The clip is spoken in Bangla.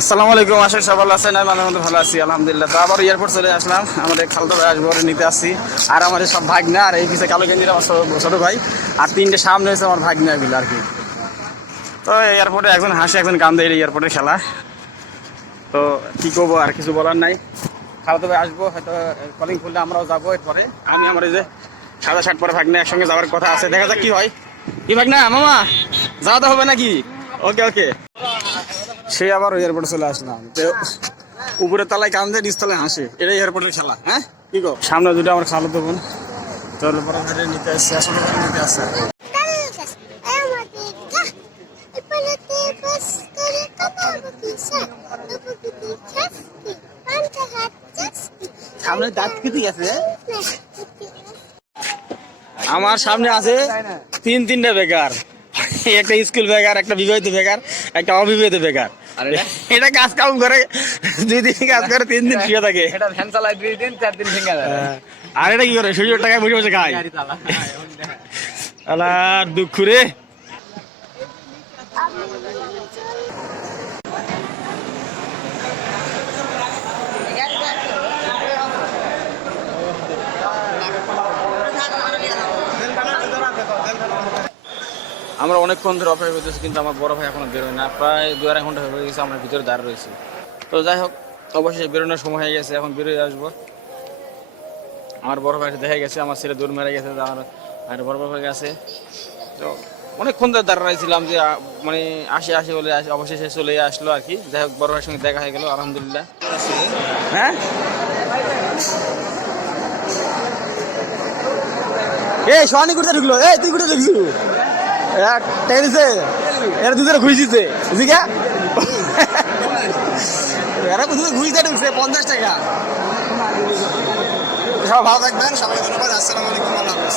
আসসালামু আলাইকুম, আশা করি সবাই ভালো আছেন। আমি আমাদের ভালো আছি আলহামদুলিল্লাহ। তো আবার এয়ারপোর্ট চলে আসলাম, আমাদের খালতো ভাই আসবো, নিতে আসছি। আর আমাদের সব ভাগনা, আর এই পিছিয়ে কালো গেঞ্জির আমার ছোট ভাই, আর তিনটে সামনে হয়েছে আমার ভাগনা এগুলো আর কি। তো এয়ারপোর্টে একজন হাসি একজন কান্দে, এই এয়ারপোর্টের খেলা। তো কী করবো, আর কিছু বলার নাই। খালতো ভাই আসবো, হয়তো কলিং করলে আমরাও যাবো। এরপরে আমি আমার এই যে সাদা শার্ট পরে ভাগনা একসঙ্গে যাওয়ার কথা আছে, দেখা যাক কি হয়। কি ভাগনা মামা, যাওয়া তো হবে নাকি? ওকে ওকে। সে আবার ওই এয়ারপোর্টে চলে আসলাম। তো উপরের তলায় কান্দে, নিচতলায় হাসে, এটাই এয়ারপোর্টের খেলা। হ্যাঁ কি গো, সামনে দুটো আমার খালাতো বোন, তোর বড় ভাইরে নিতে আসছে, আসলে নিতে আসছে। সামনে দাঁত কেটে গেছে। আমার সামনে আছে তিনটা বেকার, একটা স্কুল বেকার, একটা বিবাহিত বেকার, একটা অবিবাহিত বেকার। এটা কাজ কাম করে 2 দিন কাজ করে 3 দিন শুয়ে থাকে। এটা ভ্যান চালায় 2 দিন 4 দিন ভেঙে যায়। আর এটা কি করে 600 টাকায় বসে বসে খায়। আল্লাহ দুঃখ রে। আমরা অনেকক্ষণ ধরে অপেক্ষা করতেছি, কিন্তু আমার বড় ভাই এখনো বেরোয় না। প্রায় 2-2.5 ঘন্টা হয়ে গেছে আমরা ভিতরে দাঁড় রয়েছি। তো যাই হোক, অবশ্যই বেরোনোর সময় হয়ে গেছে, এখন বেরোয় আসবো। আমার বড় ভাই দেখা গেছে, আমার ছেলে দৌড় মেরে গেছে, আমার বড় ভাই গেছে। তো অনেকক্ষণ ধরে দাঁড়া রয়েছিলাম যে মানে আসে বলে অবশেষে চলে আসলো আর কি। যাই হোক, বড় ভাইয়ের সঙ্গে দেখা হয়ে গেল আলহামদুলিল্লাহ। হ্যাঁ এই সোহানি কোথায় ঢুকলো? এই তুই কোথায় ঢুকছু? এরা দুজনে ঘুষ দিচ্ছে বুঝিকা, এরা দুজনে ঘুষ দিয়ে ঢুকছে 50 টাকা। সবাই ভালো থাকবেন, সবাই ধন্যবাদ। আসসালামু আলাইকুম, আল্লাহ হাফেজ।